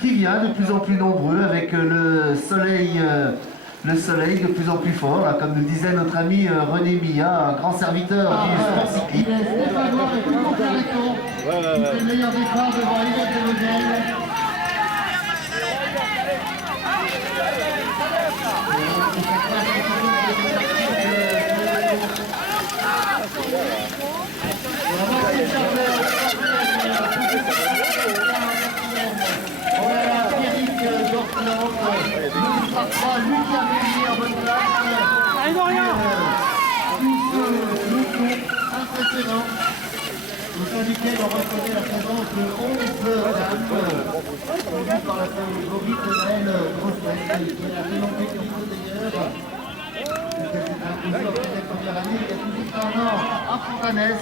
qui vient de plus en plus nombreux avec le soleil de plus en plus fort, là, comme nous disait notre ami René Milla, un grand serviteur du sport cycliste. Stéphanois est toujours Carreton, qui fait le meilleur départ devant Elliott de Modèle. Impressionnant. Au sein duquel on reconnaît la présence de 11 dames, conduites par la favorite Naëlle Grosset, qui est la plus longue d'ailleurs. C'est un cousin de la première année, il y a tout juste un an à Fontanès.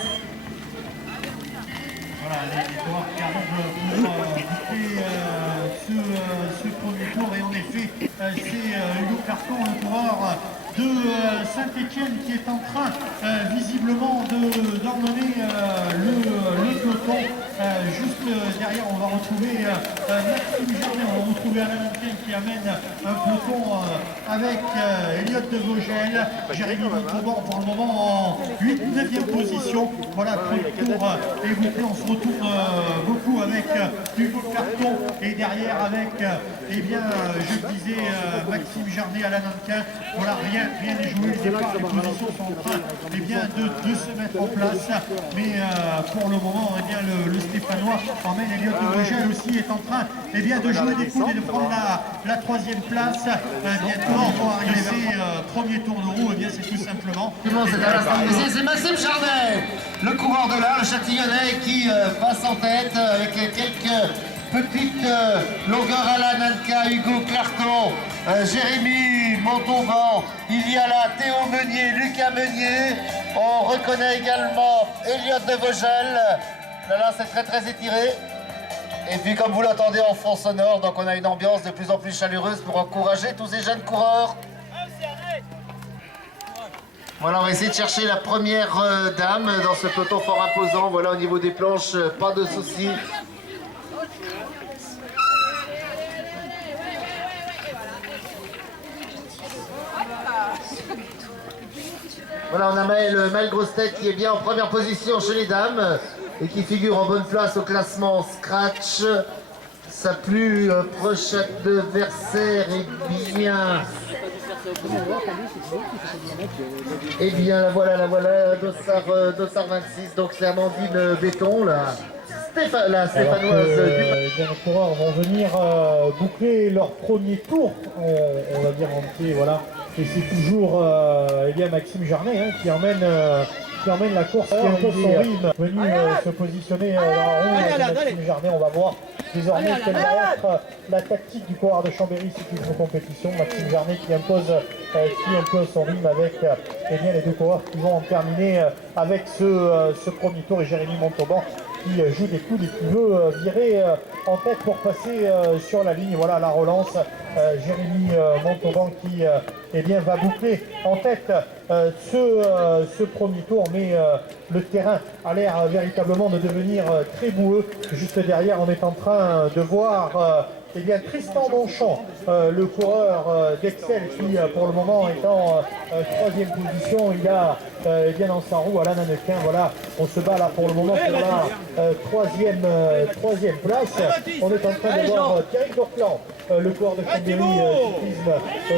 Voilà, les coureurs qui arrivent pour boucler ce premier tour. Et en effet, c'est Hugo Carton, le coureur de Saint-Étienne, qui est en train visiblement d'emmener le peloton. Juste derrière, on va retrouver Maxime Jarnet, on va retrouver Alain Nankin qui amène un peloton avec Elliott de Vogel, Jérémy Montauban pour le moment en 8e position. Voilà, le tour est bouclé. On se retourne beaucoup avec Hugo Carton et derrière avec, eh bien, je le disais, Maxime Jarnet, Alain Nankin. Voilà, rien n'est joué, le départ, les positions sont en train, eh bien, de se mettre en place. Mais pour le moment, eh bien, le Stéphanois emmène Elliott de Vogel aussi, est en train, eh bien, de jouer des coudes et de prendre la 3e place. Bientôt, on va arriver premier tour de roue, eh bien, c'est tout simplement. C'est Maxime Jarnet, le coureur de l'Arc, le Châtillonnais, qui passe en tête avec quelques petites longueurs à la Nanka, Hugo Carton, Jérémy Montauban, il y a là Théo Meunier, Lucas Meunier, on reconnaît également Elliott de Vogel. Là c'est très étiré. Et puis comme vous l'entendez en fond sonore, donc on a une ambiance de plus en plus chaleureuse pour encourager tous ces jeunes coureurs. Voilà, on va essayer de chercher la première dame dans ce peloton fort imposant. Voilà, au niveau des planches, pas de soucis. Voilà, on a Maëlle Grosse-Tête qui est bien en première position chez les dames et qui figure en bonne place au classement Scratch. Sa plus proche adversaire est bien... Eh bien, la voilà, Dossard 26, donc c'est Amandine Béton, la Stéphanoise Les coureurs vont venir boucler leur premier tour, on va dire en pied, voilà. Et c'est toujours eh bien, Maxime Jarnet qui emmène la course, qui impose son rythme, venu se positionner dans la roue. Maxime Jarnet, on va voir désormais quelle va être la tactique du coureur de Chambéry cyclisme compétition. Maxime Jarnet qui impose son rythme avec eh bien, les deux coureurs qui vont en terminer avec ce premier tour, et Jérémy Montauban qui joue des coudes et qui veut virer en tête pour passer sur la ligne. Voilà la relance. Jérémy Montauban qui eh bien, va boucler en tête ce premier tour, mais le terrain a l'air véritablement de devenir très boueux. Juste derrière, on est en train de voir eh bien, Tristan Bonchamp, le coureur d'Excel, qui pour le moment est en 3e position. Il a eh bien, dans sa roue Alain Nankin. Voilà, on se bat là pour le moment pour la 3e place. On est en train de voir Thierry Dorclan, le coureur de Chambéry cyclisme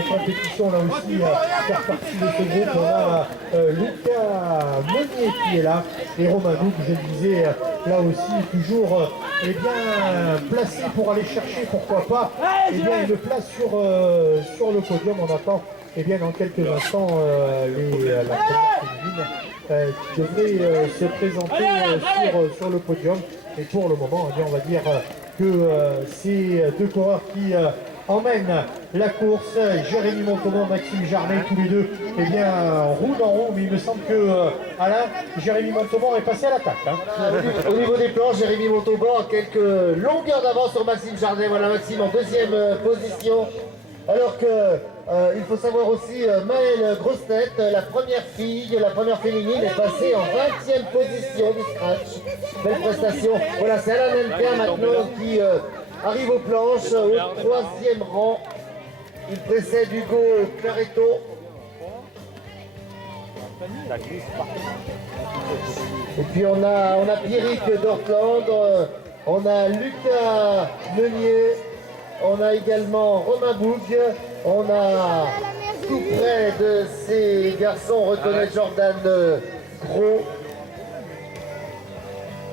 compétition, là aussi faire partie de ce groupe. On a Lucas Meunier qui est là, et Romain Douk, je le disais, là aussi toujours eh bien, placé pour aller chercher, pourquoi pas, eh bien, une place sur le podium. On attend eh bien, dans quelques instants la première féminine qui devrait se présenter sur le podium. Et pour le moment, eh bien, on va dire que ces deux coureurs qui emmènent la course, Jérémy Montauban, Maxime Jarnet, tous les deux eh bien, roulent en rond, mais il me semble que Alain, Jérémy Montauban est passé à l'attaque. Au niveau des plans, Jérémy Montauban a quelques longueurs d'avance sur Maxime Jarnet. Voilà Maxime en 2e position, alors que Il faut savoir aussi Maëlle Grosse-Tête, la première fille, la première féminine, est passée en 20e position du scratch. Belle prestation. Voilà, c'est Alain Nenka maintenant qui arrive aux planches au 3e rang. Il précède Hugo Claretto. Et puis on a Pierrick d'Ortland, on a Lucas Meunier, on a également Romain Boug, on a tout près de ces garçons, on reconnaît Jordan Gros,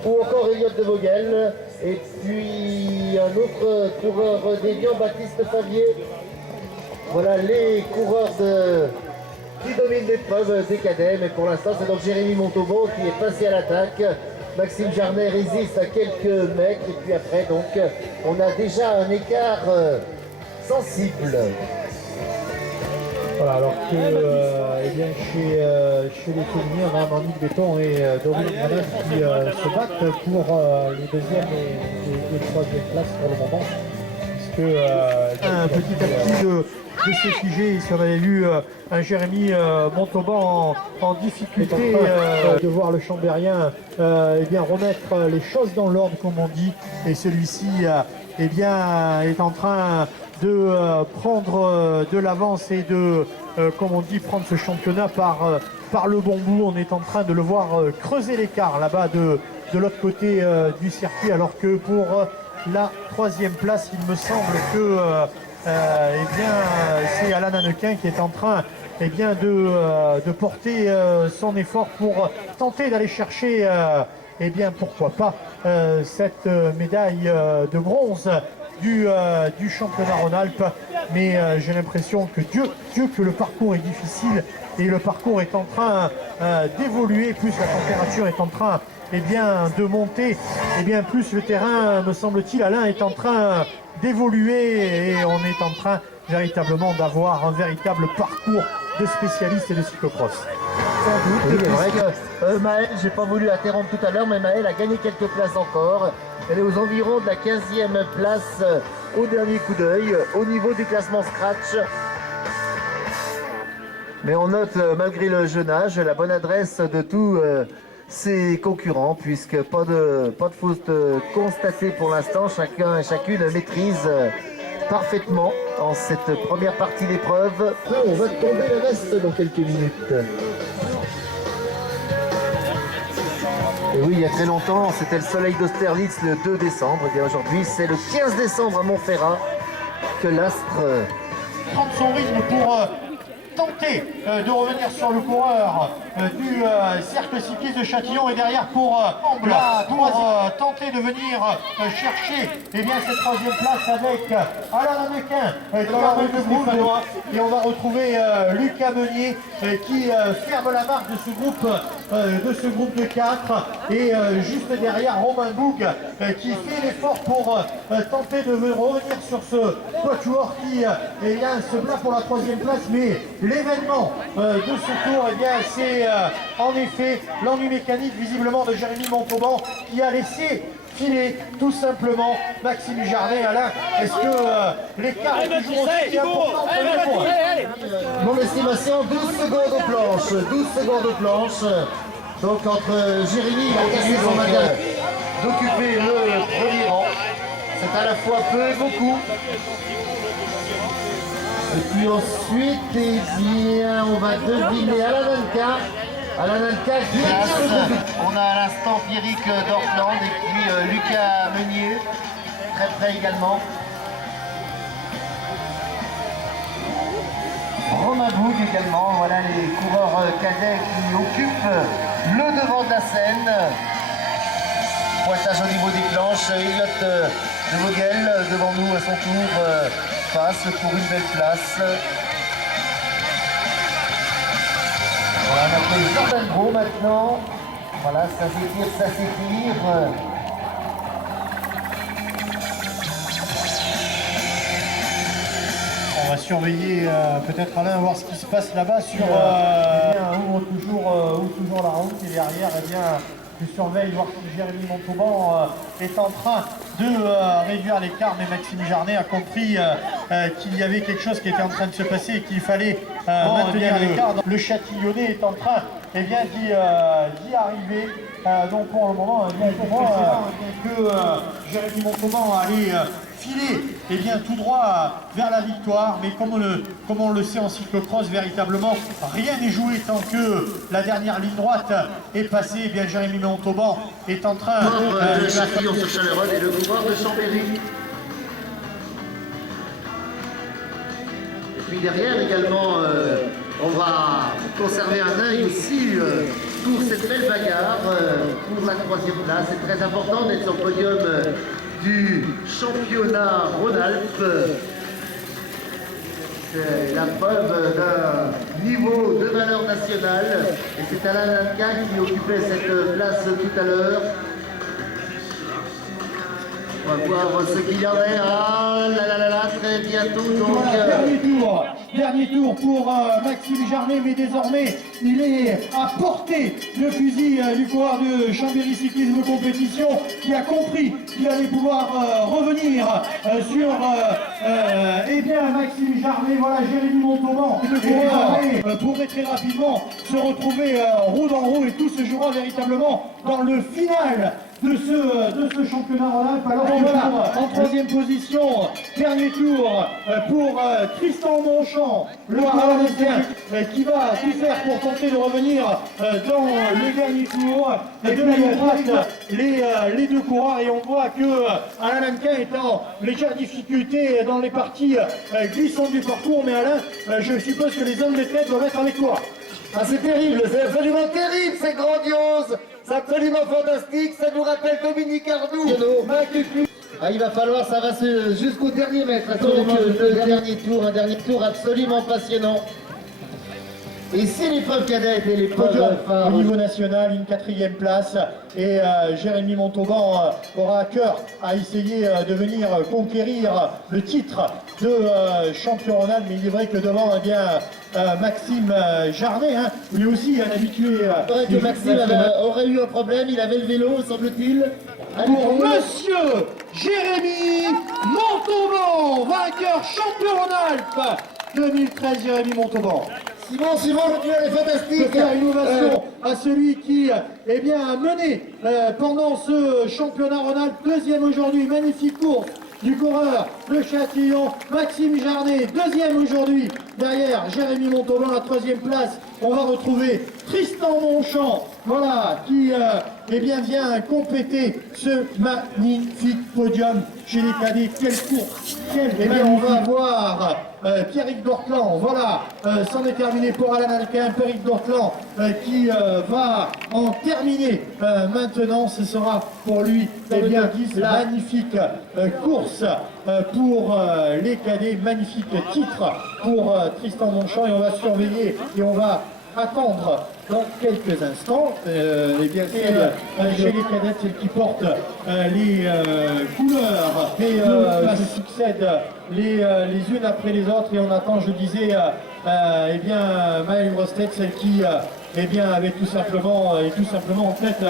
ou encore Elliot de Vogel, et puis un autre coureur d'Évian, Baptiste Favier. Voilà les coureurs qui dominent l'épreuve des cadets, mais pour l'instant c'est donc Jérémy Montauban qui est passé à l'attaque. Maxime Jarnet résiste à quelques mètres, et puis après donc on a déjà un écart sensible. Voilà, alors que eh bien, chez les féminins, on a Monique Béton et Dorine Grenade qui se battent pour les deuxième et troisième places pour le moment. Puisque petit à petit de se figer, si on avait vu un Jérémy Montauban en difficulté de voir le Chambérien eh bien, remettre les choses dans l'ordre, comme on dit, et celui-ci eh bien, est en train de prendre de l'avance et de, comme on dit, prendre ce championnat par le bon bout. On est en train de le voir creuser l'écart là-bas de l'autre côté du circuit, alors que pour la troisième place, il me semble que eh bien, c'est Alain Hannequin qui est en train eh bien, de porter son effort pour tenter d'aller chercher, eh bien, pourquoi pas, cette médaille de bronze du championnat Rhône-Alpes. Mais j'ai l'impression que Dieu que le parcours est difficile et le parcours est en train d'évoluer, plus la température est en train eh bien, de monter, eh bien, plus le terrain, me semble-t-il, Alain, est en train d'évoluer et on est en train véritablement d'avoir un véritable parcours de spécialistes et de cyclocross. Sans doute, oui, c'est vrai que Maëlle, j'ai pas voulu interrompre tout à l'heure, mais Maëlle a gagné quelques places encore. Elle est aux environs de la 15e place au dernier coup d'œil, au niveau du classement scratch. Mais on note, malgré le jeune âge, la bonne adresse de tous ses concurrents, puisque pas de faute constatée pour l'instant. Chacun et chacune maîtrise parfaitement en cette première partie d'épreuve. On va tomber le reste dans quelques minutes. Et oui, il y a très longtemps, c'était le soleil d'Austerlitz le 2 décembre. Et aujourd'hui, c'est le 15 décembre à Montferrat que l'astre prendre son rythme pour tenter de revenir sur le coureur du cercle cycliste de Châtillon, et derrière pour tenter de venir chercher eh bien, cette troisième place avec Alain Hannequin dans la rue de Stéphanois, et on va retrouver Lucas Meunier qui ferme la marque de ce groupe de 4, et juste derrière Romain Boug qui fait l'effort pour tenter de revenir sur ce quatuor qui eh bien, se bat pour la troisième place. Mais l'événement de ce tour, eh bien, c'est en effet l'ennui mécanique visiblement de Jérémy Montauban qui a laissé filer tout simplement Maxime Jarnet. Alain, est-ce que l'écart est toujours aussi important entre les coureurs? Mon estimation, 12 secondes aux planches. 12 secondes aux planches. Donc entre Jérémy, il a cassé son matin d'occuper le premier rang. C'est à la fois peu et beaucoup. Et puis ensuite, eh bien, on va deviner Alain Hannequin. Alain Hannequin qui on a à l'instant Pierrick d'Ortland et puis Lucas Meunier, très près également. Romain Boug également, voilà les coureurs cadets qui occupent le devant de la scène. Pointage au niveau des planches, Elliot de Vogel devant nous à son tour passe pour une belle place. Voilà, on appelle Jordan Gros maintenant. Voilà, ça s'étire, ça s'étire. On va surveiller peut-être Alain, voir ce qui se passe là-bas sur ouvre toujours la route, et derrière eh bien, je surveille voir si Jérémy Montauban est en train de réduire l'écart, mais Maxime Jarnet a compris qu'il y avait quelque chose qui était en train de se passer et qu'il fallait maintenir l'écart. Le Châtillonnais est en train d'y arriver. Donc pour le moment, que Jérémy Montauban allait filer tout droit vers la victoire, mais comme on le sait en cyclocross, véritablement rien n'est joué tant que la dernière ligne droite est passée. Jérémy Montauban est en train de Châtillon sur Chaleronne et le coureur de Chambéry. Et puis derrière également, on va conserver un œil aussi pour cette belle bagarre pour la 3e place. C'est très important d'être sur le podium du championnat Rhône-Alpes. C'est la preuve d'un niveau de valeur nationale. Et c'est Alain Lanka qui occupait cette place tout à l'heure. On va voir ce qu'il y en est. Ah là là là, très bientôt. Donc, voilà, dernier tour pour Maxime Jarnet, mais désormais il est à portée de fusil du coureur de Chambéry Cyclisme Compétition, qui a compris qu'il allait pouvoir revenir sur Maxime Jarnet. Voilà, Jérémy Montauban pourrait très rapidement se retrouver roue dans roue, et tout se jouera véritablement dans le final de ce championnat Rhône-Alpes. Alors voilà, en 3e position, dernier tour pour Tristan Monchamp, le Parisien, qui va tout faire pour tenter de revenir dans le dernier tour. Et de la droite, les deux coureurs, et on voit que Alain Lanka est en légère difficulté dans les parties glissantes du parcours. Mais Alain, je suppose que les hommes de tête doivent être avec toi. Ah, c'est terrible, c'est absolument terrible, c'est grandiose, c'est absolument fantastique, ça nous rappelle Dominique Ardoux. Ah, il va falloir, ça va jusqu'au dernier mètre, le dernier tour, un dernier tour absolument passionnant. Et si l'épreuve cadette et l'épreuve au niveau national, une 4e place, et Jérémy Montauban aura à cœur à essayer de venir conquérir le titre de champion Rhône-Alpes. Mais il est vrai que devant, Maxime Jarnet, lui aussi un habitué. Que Maxime aurait eu un problème, il avait le vélo, semble-t-il. Pour Monsieur Jérémy Montauban, vainqueur champion Rhône-Alpes 2013, Jérémy Montauban. Simon, le duel est fantastique. Faire une ovation à celui qui a mené pendant ce championnat Rhône-Alpes, 2e aujourd'hui, magnifique course du coureur de Châtillon, Maxime Jarnet, 2e aujourd'hui, derrière Jérémy Montauban, la 3e place. On va retrouver Tristan Monchamp, voilà, qui vient compléter ce magnifique podium chez les cadets. Quelle course, on va voir Pierrick Dortland, voilà, c'en est terminé pour Alain Lanka. Pierrick Dortland qui va en terminer maintenant. Ce sera pour lui la magnifique course pour les cadets, magnifique titre pour Tristan Monchamp, et on va surveiller et on va attendre dans quelques instants chez les cadettes, celle qui porte les couleurs et se succèdent les unes après les autres, et on attend, je disais, Maëlle Grostet, celle qui avait tout simplement en tête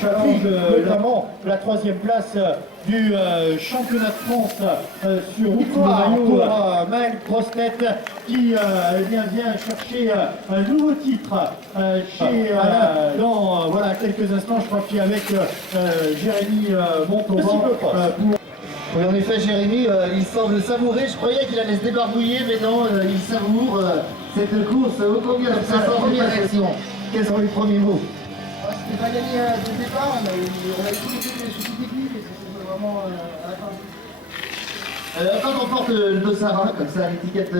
challenge, notamment la 3e place du championnat de France sur victoire pour Maëlle Grostet, qui vient chercher un nouveau titre chez dans quelques instants. Je crois qu'il est avec Jérémy Montauban. Oui, en effet, Jérémy, il semble savourer. Je croyais qu'il allait se débarbouiller, mais non, il savoure cette course. Combien de sa première réaction? Quels sont les premiers mots? C'était pas gagné dès le départ, mais on a eu tous les soucis techniques et c'était vraiment à la fin. Quand on porte le Dossara, comme ça, l'étiquette